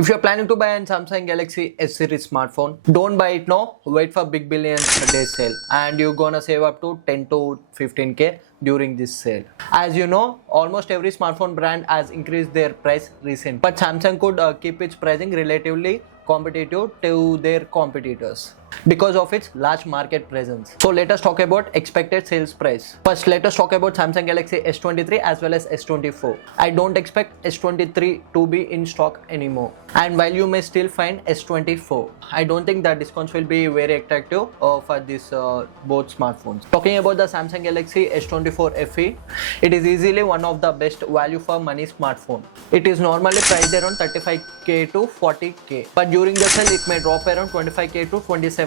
If you're planning to buy a Samsung Galaxy S series smartphone, don't buy it now. Wait for big billion day sale, and you're gonna save up to 10 to 15k during this sale. As you know, almost every smartphone brand has increased their price recently, but Samsung could keep its pricing relatively competitive to their competitors because of its large market presence. So let us talk about expected sales price. First, let us talk about Samsung Galaxy S23 as well as S24. I don't expect S23 to be in stock anymore, and while you may still find S24, I don't think the discounts will be very attractive for this both smartphones. Talking about the Samsung Galaxy S24 FE, it is easily one of the best value for money smartphone. It is normally priced around 35k to 40k, but during the sale it may drop around 25k to 27k.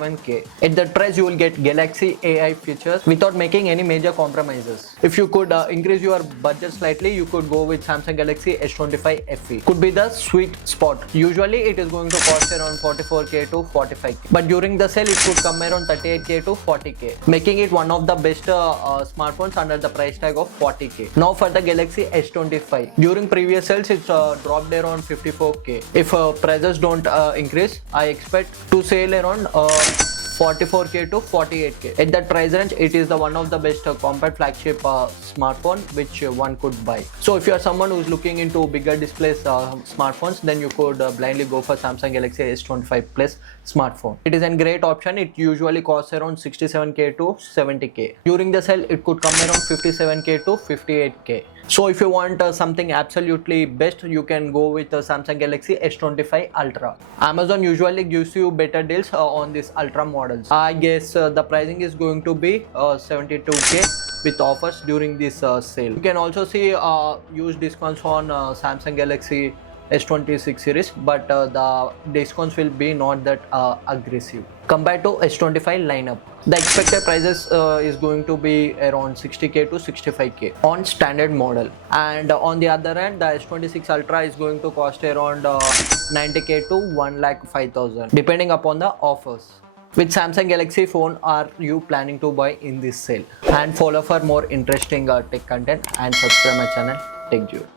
At that price you will get Galaxy AI features without making any major compromises. If you could increase your budget slightly, you could go with Samsung Galaxy S25 FE. Could be the sweet spot. Usually it is going to cost around 44k to 45k, but during the sale it could come around 38k to 40k, making it one of the best smartphones under the price tag of 40k. Now for the Galaxy S25, during previous sales it's dropped around 54k. If prices don't increase, I expect to sell around 44k to 48k. At that price range, it is the one of the best compact flagship smartphone which one could buy. So if you are someone who is looking into bigger displays smartphones, then you could blindly go for Samsung Galaxy S25 Plus smartphone. It is a great option. It usually costs around 67k to 70k. During the sale, it could come around 57k to 58k. So if you want something absolutely best, you can go with Samsung Galaxy S25 Ultra. Amazon usually gives you better deals on these Ultra models. I guess the pricing is going to be 72k with offers during this sale. You can also see huge discounts on Samsung Galaxy S26 series, but the discounts will be not that aggressive compared to S25 lineup. The expected prices is going to be around 60k to 65k on standard model, and on the other hand, the S26 Ultra is going to cost around 90k to 1,05,000 depending upon the offers. Which Samsung Galaxy phone are you planning to buy in this sale? And follow for more interesting tech content and subscribe my channel. Thank you.